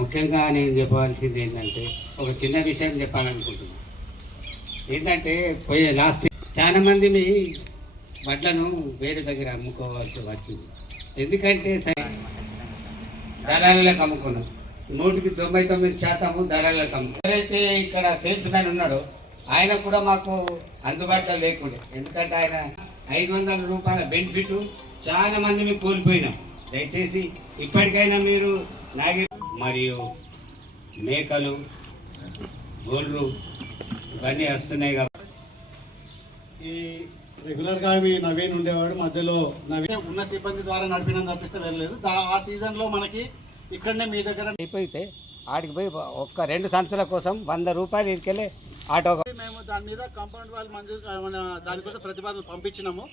ముఖ్యంగా నేను చెప్పవలసింది ఏంటంటే ఒక చిన్న విషయం చెప్పాలనుకుంటున్నాను ఏంటంటే పోయే లాస్ట్ చాలా మంది మీ వడ్లను వేరే దగ్గర అమ్ముకోవాల్సి వచ్చింది. ఎందుకంటే సరే దళాలకు అమ్ముకున్నాం. నూటికి తొంభై తొమ్మిది శాతము దళాలకు అమ్ముకున్నాం ఎవరైతే ఇక్కడ సేల్స్ మ్యాన్ ఉన్నాడో ఆయన కూడా మాకు అందుబాటులో లేకుండా. ఎందుకంటే ఆయన ఐదు వందల రూపాయల బెనిఫిట్ చాలా మంది మీకు కోల్పోయినాం. దయచేసి ఇప్పటికైనా మీరు నాగి మరియు మేకలు గోళ్ళు ఇవన్నీ వస్తున్నాయి కాబట్టి ఈ రెగ్యులర్గా ఇవి నవీన్ ఉండేవాడు మధ్యలో నవీన్ ఉన్న సిబ్బంది ద్వారా నడిపిన తప్పిస్తే వెళ్ళలేదు. ఆ సీజన్లో మనకి ఇక్కడనే మీ దగ్గర అయిపోతే ఆడికి పోయి ఒక్క రెండు సంచుల కోసం వంద రూపాయలు ఇరికెళ్ళి ఆటో మేము దాని మీద కాంపౌండ్ వాళ్ళు మంజూరు మన దానికోసం ప్రతిపాదన పంపించినాము.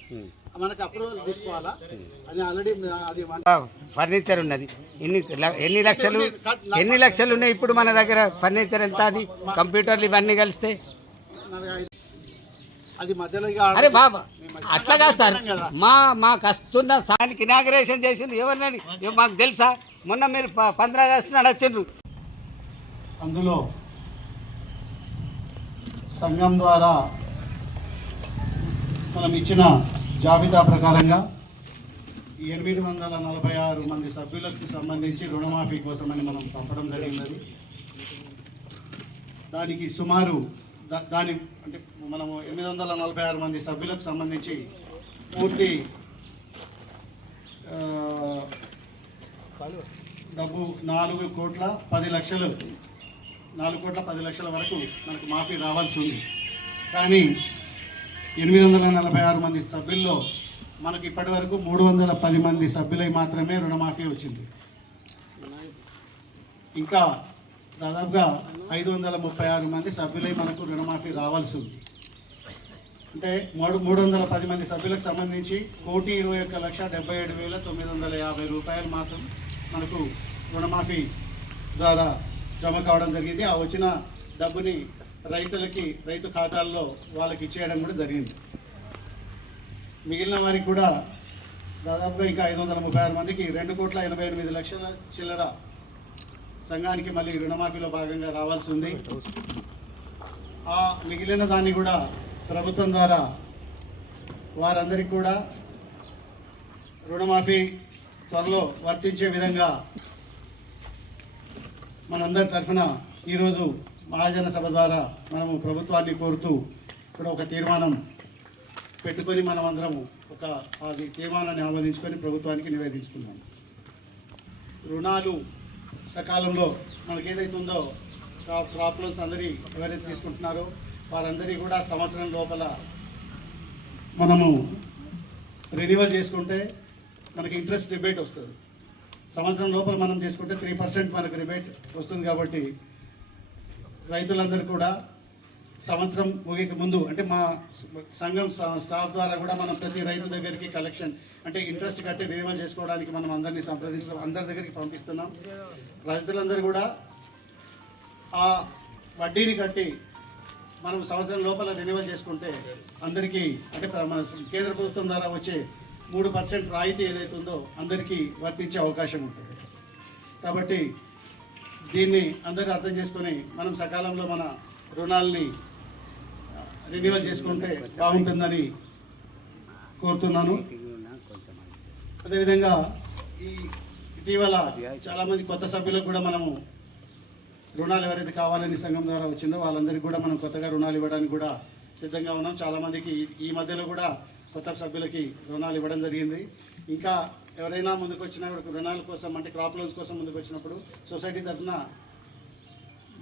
మనకి అప్రూవల్ తీసుకోవాలా? అది ఆల్రెడీ అది ఫర్నిచర్ ఉన్నది. ఎన్ని ఎన్ని లక్షలు ఎన్ని లక్షలు ఉన్నాయి ఇప్పుడు మన దగ్గర? ఫర్నిచర్ ఎంత అది? కంప్యూటర్లు ఇవన్నీ కలిస్తే. అది మధ్యలో అరే బాబా అట్లా కాదు సార్. మా మాకు వస్తున్న సానికి ఇనాగ్రేషన్ చేసింది ఎవరినని? మాకు తెలుసా? మొన్న మీరు ప- పంద్రా చేస్తున్నాడు వచ్చిండ్రు అందులో సంఘం ద్వారా మనం ఇచ్చిన జాబితా ప్రకారంగా ఎనిమిది వందల నలభై ఆరు మంది సభ్యులకు సంబంధించి రుణమాఫీ కోసమని మనం పంపడం జరిగినది దానికి సుమారు దా- దాని అంటే మనము ఎనిమిది వందల నలభై ఆరు మంది సభ్యులకు సంబంధించి పూర్తి డబ్బు నాలుగు కోట్ల పది లక్షలు నాలుగు కోట్ల పది లక్షల వరకు మనకు మాఫీ రావాల్సి ఉంది. కానీ ఎనిమిది వందల నలభై ఆరు మంది సభ్యుల్లో మనకి ఇప్పటి వరకు మూడు వందల పది మంది సభ్యులై మాత్రమే రుణమాఫీ వచ్చింది. ఇంకా దాదాపుగా ఐదు వందల ముప్పై ఆరు మంది సభ్యులై మనకు రుణమాఫీ రావాల్సి ఉంది. అంటే మూడు మూడు వందల పది మంది సభ్యులకు సంబంధించి కోటి ఇరవై ఒక్క లక్ష డెబ్బై ఏడు వేల తొమ్మిది వందల యాభై రూపాయలు మాత్రం మనకు రుణమాఫీ ద్వారా జమ కావడం జరిగింది. ఆ వచ్చిన డబ్బుని రైతులకి రైతు ఖాతాల్లో వాళ్ళకి ఇచ్చేయడం కూడా జరిగింది. మిగిలిన వారికి కూడా దాదాపుగా ఇంకా ఐదు వందల ముప్పై ఆరు మందికి రెండు కోట్ల ఎనభై ఎనిమిది లక్షల చిల్లర సంఘానికి మళ్ళీ రుణమాఫీలో భాగంగా రావాల్సి ఉంది. ఆ మిగిలిన దాన్ని కూడా ప్రభుత్వం ద్వారా వారందరికీ కూడా రుణమాఫీ త్వరలో వర్తించే విధంగా మనందరి తరఫున ఈరోజు మహాజన సభ ద్వారా మనము ప్రభుత్వాన్ని కోరుతూ ఇక్కడ ఒక తీర్మానం పెట్టుకొని మనం అందరము ఒక అది తీర్మానాన్ని ఆమోదించుకొని ప్రభుత్వానికి నివేదించుకున్నాం. రుణాలు సకాలంలో మనకి ఏదైతే ఉందో క్రాప్ క్రాప్ లోన్స్ అందరి ఎవరైతే తీసుకుంటున్నారో వారందరికీ కూడా సంవత్సరం లోపల మనము రెన్యువల్ చేసుకుంటే మనకి ఇంట్రెస్ట్ డిబేట్ వస్తుంది. సంవత్సరం లోపల మనం చేసుకుంటే త్రీ పర్సెంట్ మనకు రిబేట్ వస్తుంది కాబట్టి రైతులందరూ కూడా సంవత్సరం ముగిక ముందు అంటే మా సంఘం స్టాఫ్ ద్వారా కూడా మనం ప్రతి రైతు దగ్గరికి కలెక్షన్ అంటే ఇంట్రెస్ట్ కట్టి రినివల్ చేసుకోవడానికి మనం అందరినీ సంప్రదించడం అందరి దగ్గరికి పంపిస్తున్నాం. రైతులందరూ కూడా ఆ వడ్డీని కట్టి మనం సంవత్సరం లోపల రెన్యువల్ చేసుకుంటే అందరికీ అంటే మన కేంద్ర ప్రభుత్వం ద్వారా వచ్చే మూడు పర్సెంట్ రాయితీ ఏదైతే ఉందో అందరికీ వర్తించే అవకాశం ఉంటుంది. కాబట్టి దీన్ని అందరూ అర్థం చేసుకొని మనం సకాలంలో మన రుణాల్ని రెన్యువల్ చేసుకుంటే బాగుంటుందని కోరుతున్నాను. అదేవిధంగా ఈ ఇటీవల చాలామంది కొత్త సభ్యులకు కూడా మనము రుణాలు ఎవరైతే కావాలని సంఘం ద్వారా వచ్చిందో వాళ్ళందరికీ కూడా మనం కొత్తగా రుణాలు ఇవ్వడానికి కూడా సిద్ధంగా ఉన్నాం. చాలామందికి ఈ మధ్యలో కూడా కొత్త సభ్యులకి రుణాలు ఇవ్వడం జరిగింది. ఇంకా ఎవరైనా ముందుకు వచ్చినప్పుడు రుణాల కోసం అంటే క్రాప్ లోన్స్ కోసం ముందుకు వచ్చినప్పుడు సొసైటీ తరఫున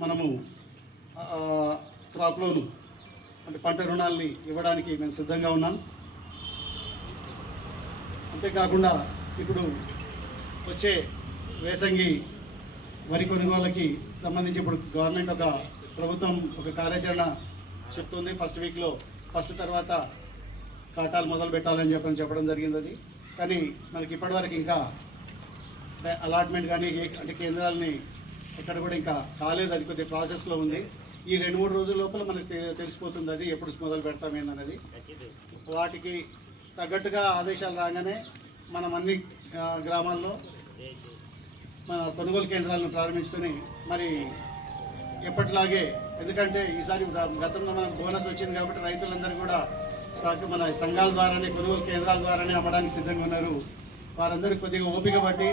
మనము క్రాప్ లోను అంటే పంట రుణాలని ఇవ్వడానికి మేము సిద్ధంగా ఉన్నాం. అంతేకాకుండా ఇప్పుడు వచ్చే వేసంగి వరి కొనుగోళ్ళకి సంబంధించి ఇప్పుడు గవర్నమెంట్ ఒక ప్రభుత్వం ఒక కార్యాచరణ చెప్తుంది. ఫస్ట్ వీక్లో ఫస్ట్ తర్వాత కాటాలు మొదలు పెట్టాలని చెప్పని చెప్పడం జరిగింది అది. కానీ మనకి ఇప్పటివరకు ఇంకా అలాట్మెంట్ కానీ అంటే కేంద్రాలని ఎక్కడ కూడా ఇంకా కాలేదు అది కొద్దిగా ప్రాసెస్లో ఉంది. ఈ రెండు మూడు రోజుల లోపల మనకి తె- తెలిసిపోతుంది అది ఎప్పుడు మొదలు పెడతాం వాటికి తగ్గట్టుగా ఆదేశాలు రాగానే మనం అన్ని గ్రామాల్లో మన కొనుగోలు కేంద్రాలను ప్రారంభించుకొని మరి ఎప్పటిలాగే ఎందుకంటే ఈసారి గతంలో మనకు బోనస్ వచ్చింది కాబట్టి రైతులందరూ కూడా సాకు మన సంఘాల ద్వారానే కొనుగోలు కేంద్రాల ద్వారానే అమ్మడానికి సిద్ధంగా ఉన్నారు. వారందరూ కొద్దిగా ఓపిక పట్టి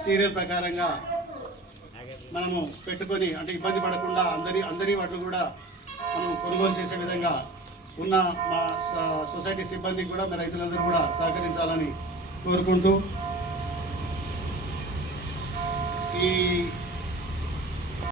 సీరియల్ ప్రకారంగా మనము పెట్టుకొని అంటే ఇబ్బంది పడకుండా అందరి అందరి వాటిని కూడా మనం కొనుగోలు చేసే విధంగా ఉన్న మా స- సొసైటీ సిబ్బందికి కూడా మీ రైతులందరూ కూడా సహకరించాలని కోరుకుంటూ ఈ